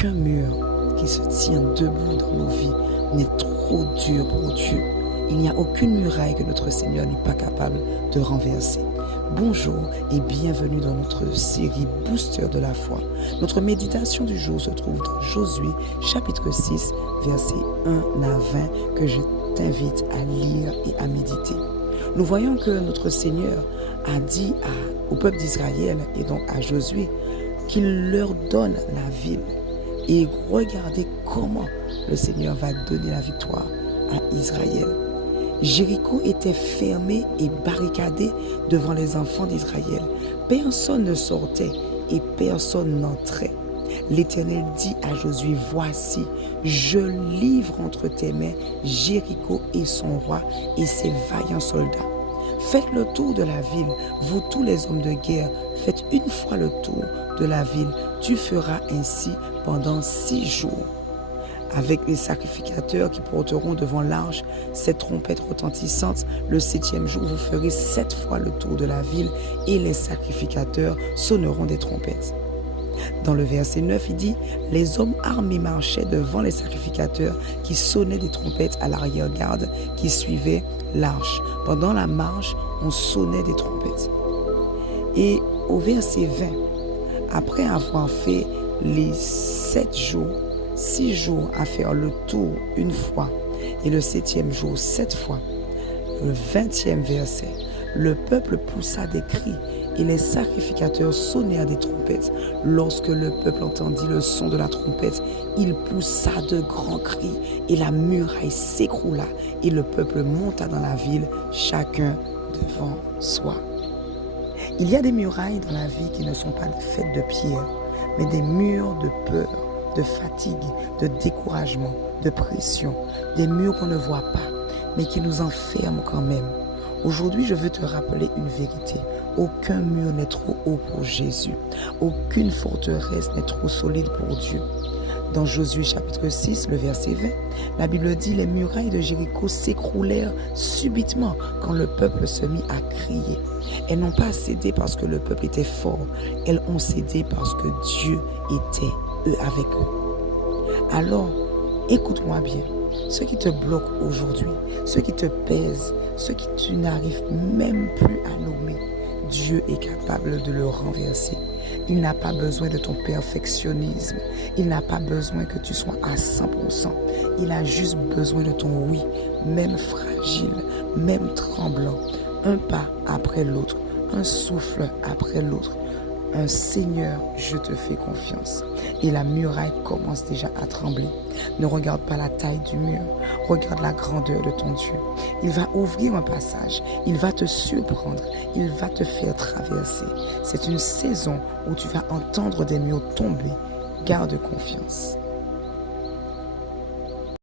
Aucun mur qui se tient debout dans nos vies n'est trop dur pour Dieu. Il n'y a aucune muraille que notre Seigneur n'est pas capable de renverser. Bonjour et bienvenue dans notre série Booster de la foi. Notre méditation du jour se trouve dans Josué chapitre 6, versets 1 à 20 que je t'invite à lire et à méditer. Nous voyons que notre Seigneur a dit au peuple d'Israël et donc à Josué qu'il leur donne la ville. Et regardez comment le Seigneur va donner la victoire à Israël. Jéricho était fermé et barricadé devant les enfants d'Israël. Personne ne sortait et personne n'entrait. L'Éternel dit à Josué, voici, je livre entre tes mains Jéricho et son roi et ses vaillants soldats. Faites le tour de la ville, vous tous les hommes de guerre, faites une fois le tour de la ville. Tu feras ainsi pendant 6 jours. Avec les sacrificateurs qui porteront devant l'arche cette trompette retentissante, le 7e jour, vous ferez 7 fois le tour de la ville et les sacrificateurs sonneront des trompettes. Dans le verset 9, il dit « Les hommes armés marchaient devant les sacrificateurs qui sonnaient des trompettes à l'arrière-garde qui suivait l'arche. Pendant la marche, on sonnait des trompettes. » Et au verset 20, après avoir fait les 7 jours, 6 jours à faire le tour une fois et le 7e jour 7 fois, le 20e verset, le peuple poussa des cris et les sacrificateurs sonnèrent des trompettes. Lorsque le peuple entendit le son de la trompette, il poussa de grands cris et la muraille s'écroula et le peuple monta dans la ville, chacun devant soi. Il y a des murailles dans la vie qui ne sont pas faites de pierre, mais des murs de peur, de fatigue, de découragement, de pression, des murs qu'on ne voit pas, mais qui nous enferment quand même. Aujourd'hui, je veux te rappeler une vérité. Aucun mur n'est trop haut pour Jésus. Aucune forteresse n'est trop solide pour Dieu. Dans Josué chapitre 6, le verset 20, la Bible dit « Les murailles de Jéricho s'écroulèrent subitement quand le peuple se mit à crier. Elles n'ont pas cédé parce que le peuple était fort. Elles ont cédé parce que Dieu était avec eux. » Alors, écoute-moi bien. Ce qui te bloque aujourd'hui, ce qui te pèse, ce que tu n'arrives même plus à nommer, Dieu est capable de le renverser. Il n'a pas besoin de ton perfectionnisme. Il n'a pas besoin que tu sois à 100%. Il a juste besoin de ton oui, même fragile, même tremblant. Un pas après l'autre, un souffle après l'autre. Un Seigneur, je te fais confiance. Et la muraille commence déjà à trembler. Ne regarde pas la taille du mur. Regarde la grandeur de ton Dieu. Il va ouvrir un passage. Il va te surprendre. Il va te faire traverser. C'est une saison où tu vas entendre des murs tomber. Garde confiance.